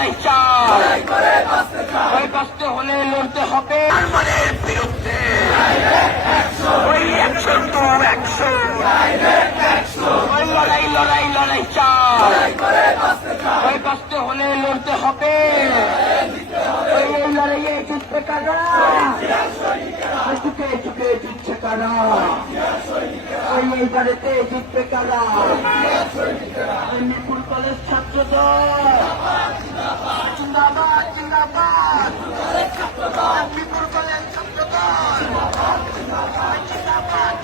লড়াই চাই, ওই বাঁচতে হলে লড়তে হবে বিরুদ্ধে। ওই অ্যাকশন তো অ্যাকশন, ওই লড়াই লড়াই লড়াই চাই, ওই বাঁচতে হলে লড়তে হবে। ওই লড়াইয়ে জিতবে কারা, চুকে চুকে জিতছে কারা, ওই বাড়িতে জিতবে কারা। মিরপুর কলেজ ছাত্র দল জিন্দাবাদ জিন্দাবাদ, মিরপুর কলেজ ছাত্র দল জিন্দাবাদ জিন্দাবাদ।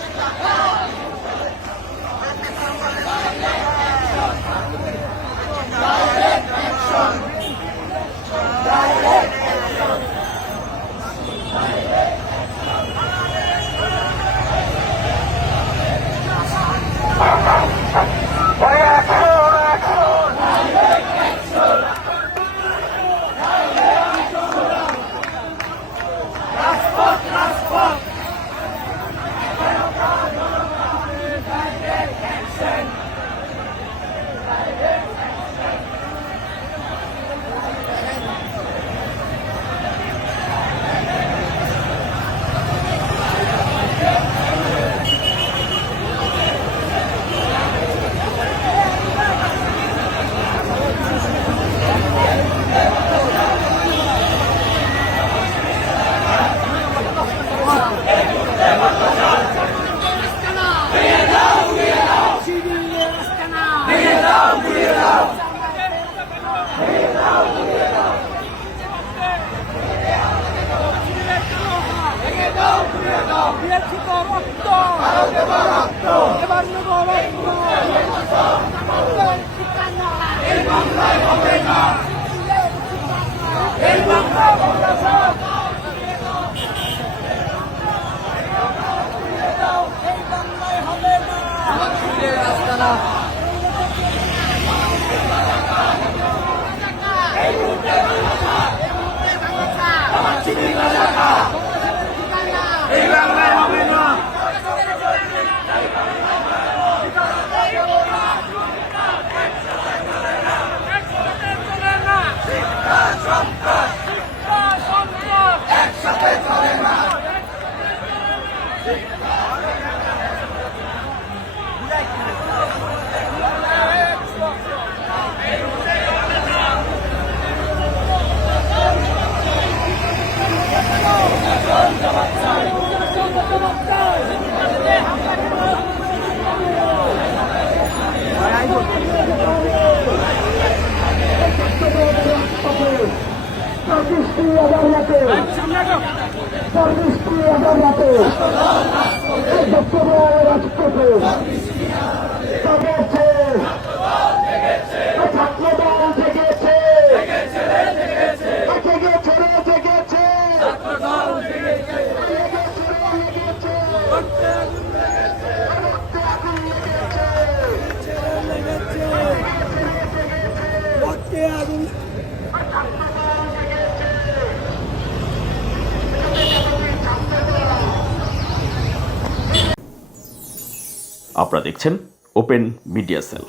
আপনারা দেখছেন ওপেন মিডিয়া সেল।